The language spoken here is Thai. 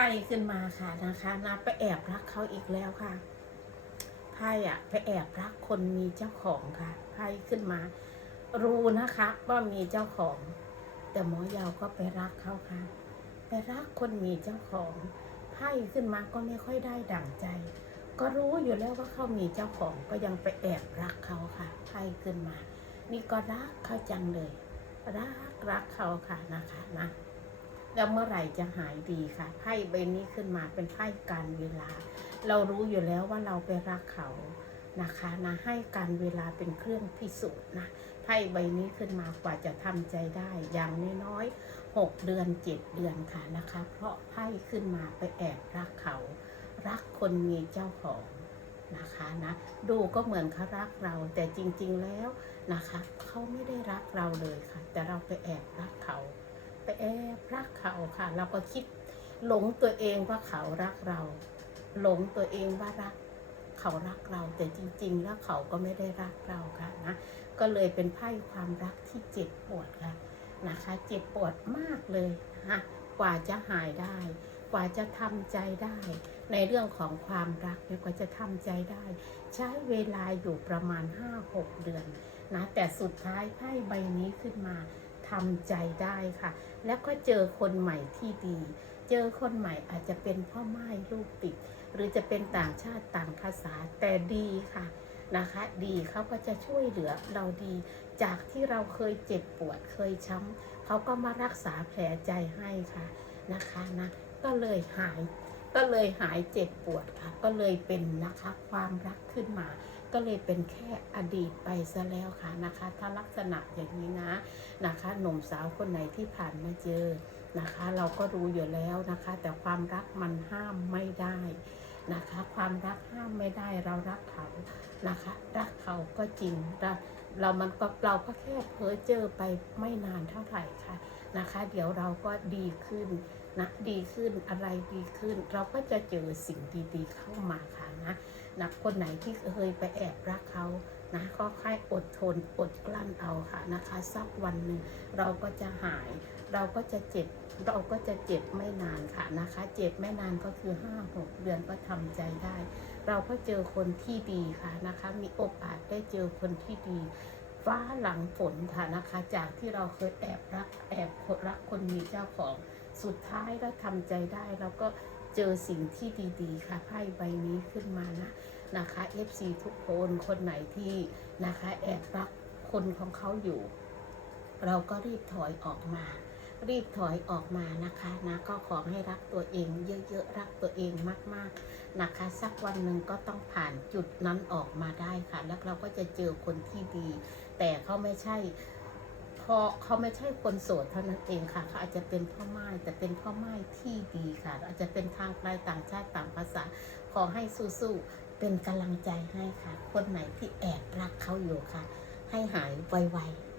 พ่ขึ้นมาค่ะนะคะนะไปแอบรักเขาอีกแล้วค่ะไพ่อะไปแอบรักคนมีเจ้าของค่ะไพ่ขึ้นมา รู้นะคะว่ามีเจ้าของ แต่หมอยาวก็ไปรักเขาค่ะ ไปรักคนมีเจ้าของไพ่ขึ้นมาก็ไม่ค่อยได้ดั่งใจ ก็รู้อยู่แล้วว่าเขามีเจ้าของก็ยังไปแอบรักเขาค่ะไพ่ขึ้นมา นี่ก็รักเขาจังเลย รักรักเขาค่ะนะคะนะ แล้วเมื่อไหร่จะหายดีค่ะไพ่ใบนี้ขึ้นมาเป็นไพ่การเวลา เรารู้อยู่แล้วว่าเราไปรักเขานะคะนะให้การเวลาเป็นเครื่องพิสูจน์นะไพ่ใบนี้ขึ้นมากว่าจะทำใจได้อย่างน้อยๆหกเดือนเจ็ดเดือนค่ะนะคะ เพราะไพ่ขึ้นมาไปแอบรักเขา รักคนมีเจ้าของนะคะนะดูก็เหมือนเขารักเราแต่จริงๆแล้วนะคะ เขาไม่ได้รักเราเลยค่ะ แต่เราไปแอบรักเขา ไปแอบรักเขาค่ะ เราก็คิดหลงตัวเองว่าเขารักเรา หลงตัวเองว่ารัก เขารักเราแต่จริง ๆ แล้วเขาก็ไม่ได้รักเราค่ะนะก็เลยเป็นไพ่ความรักที่เจ็บปวดค่ะนะคะ เจ็บปวดมากเลยนะคะกว่าจะหายได้ กว่าจะทำใจได้ ในเรื่องของความรักเนี่ยกว่าจะทำใจได้ ใช้เวลาอยู่ประมาณ 5-6 เดือนนะแต่สุดท้ายไพ่ใบนี้ขึ้นมา ทำใจได้ค่ะ แล้วก็เจอคนใหม่ที่ดี เจอคนใหม่อาจจะเป็นพ่อไม้ลูกติด หรือจะเป็นต่างชาติต่างภาษาแต่ดีค่ะนะคะ ดีเขาก็จะช่วยเหลือเราดี จากที่เราเคยเจ็บปวดเคยช้ำเขาก็มารักษาแผลใจให้ค่ะนะคะนะก็เลยหาย ก็เลยหายเจ็บปวดค่ะ ก็เลยเป็นนะคะความรักขึ้นมา ก็เลยเป็นแค่อดีตไปซะแล้วค่ะนะคะ ถ้าลักษณะอย่างนี้นะนะคะ หนุ่มสาวคนไหนที่ผ่านมาเจอนะคะ เราก็รู้อยู่แล้วนะคะ แต่ความรักมันห้ามไม่ได้นะคะ ความรักห้ามไม่ได้เรารักเขานะคะ รักเขาก็จริงเราเรามันก็เราก็แค่เพ้อเจอไปไม่นานเท่าไหร่ค่ะ นะคะ เดี๋ยวเราก็ดีขึ้นนะดีขึ้นอะไรดีขึ้น เราก็จะเจอสิ่งดีๆเข้ามาค่ะนะนะคนไหนที่เคยไปแอบรักเขานะก็ค่อยอดทนอดกลั้นเอาค่ะนะคะ สักวันหนึ่งเราก็จะหาย เราก็จะเจ็บ เราก็จะเจ็บไม่นานค่ะนะคะ เจ็บไม่นานก็คือห้าหกเดือนก็ทำใจได้ เราก็เจอคนที่ดีค่ะนะคะ มีโอกาสได้เจอคนที่ดี ฟ้าหลังฝนค่ะนะคะ จากที่เราเคยแอบรักแอบรักคนมีเจ้าของสุดท้ายก็ทำใจได้แล้วก็เจอสิ่งที่ดีๆ ค่ะไพ่ใบนี้ขึ้นมานะนะคะ FC ทุกคนคนไหนที่นะคะแอบรักคนของเขาอยู่ เราก็รีบถอยออกมา รีบถอยออกมานะคะนะก็ขอให้รักตัวเองเยอะๆรักตัวเองมากๆนะคะ สักวันหนึ่งก็ต้องผ่านจุดนั้นออกมาได้ค่ะ แล้วเราก็จะเจอคนที่ดี แต่เขาไม่ใช่พอเขาไม่ใช่คนโสดเท่านั้นเองค่ะเขาอาจจะเป็นพ่อไม้แต่เป็นพ่อไม้ที่ดีค่ะ อาจจะเป็นทางไกลต่างชาติต่างภาษา ขอให้สู้ๆเป็นกำลังใจให้ค่ะ คนไหนที่แอบรักเขาอยู่ค่ะ ให้หายไวๆ